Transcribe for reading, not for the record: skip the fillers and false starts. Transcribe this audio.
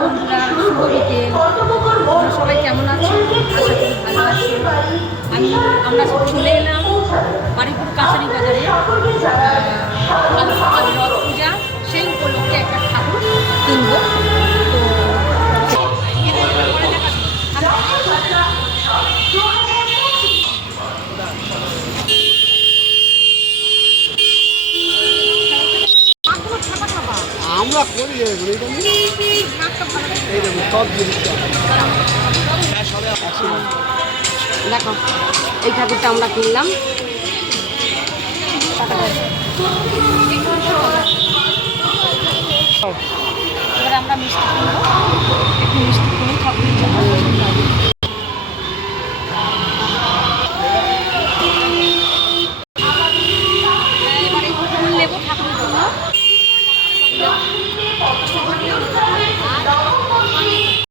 বন্ধুরা, শুভ বিকেল। তোমরা সবাই কেমন আছো? আশা করি ভালো আছো। আমরা চলে এলাম বারুইপুর কাছারি বাজারে। আজ রথ পূজা, সেই উপলক্ষে একটা ঠাকুর কিনবো। আমরা করি সব জিনিস দেখো, এই ঠাকুরটা আমরা কিনলাম। এবার আমরা মিষ্টি কিনবো, একটু মিষ্টি কিনি ঠাকুরের জন্য।